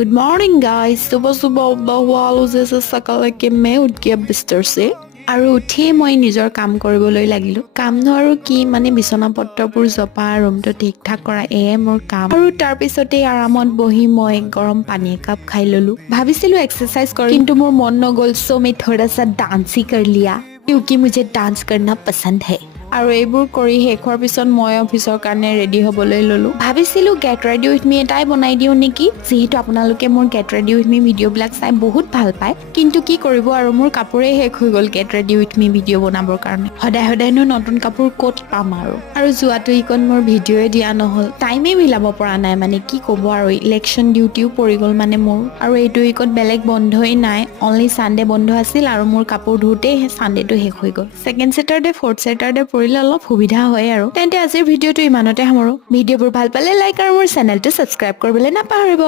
good morning guys सुबह सुबह उबला हुआ आलू जैसा सकल के मैं उठ गया बिस्तर से আৰু উঠিয়ে মই নিজৰ কাম কৰিবলৈ লাগিলো কামনো আৰু কি মানে বিছনা পত্ৰবোৰ জপা ৰুমটো ঠিক ঠাক কৰা এয়ে মোৰ কাম আৰু তাৰ পিছতে আৰামত বহি মই গৰম পানী একাপ খাই ললো ভাবিছিলো এক্সাৰসাইজ কৰিম কিন্তু মোৰ মন নগল সো মই थोड़ा सा डांस ही कर लिया क्योंकि मुझे डांस करना पसंद है আৰু এইবোৰ কৰি শেখৰ পিছত মই অফিসৰ কাৰণে ৰেডি হ'বলৈ ললো ভাবিছিলো গেট ৰেডি উইথ মি এটাই বনাই দিও নেকি যেহেতু আপোনালোকে মোৰ get ready with me video বিলাক চাই বহুত ভাল পায় কিন্তু কি কৰিব আৰু মোৰ কাপোৰে শেষ হৈ গল get ready with me video বনাবৰ কাৰণে সদায়নো নতুন কাপোৰ ক'ত পাম আৰু যোৱাটো ইকন মোৰ ভিডিওয়ে দিয়া নহল টাইমে মিলাব পৰা নাই মানে কি ক'ব আৰু ইলেকশন ডিউটিও পৰি গল মানে মোৰ আৰু এইটো ইকন বেলেগ বন্ধই নাই অনলি সানডে বন্ধ আছিল আৰু মোৰ কাপোৰ ধুতে সানডেটো শেষ হৈ গল সেকেন্ড স্যাটাৰডে ফৰ্থ স্যাটাৰডে পৰিলে অলপ সুবিধা হয় আৰু তেন্তে আজিৰ ভিডিওটো ইমানতে সামৰো ভিডিওবোৰ ভাল পালে লাইক আৰু মোৰ চেনেলটো সাবস্ক্ৰাইব কৰিবলৈ নাপাহৰিব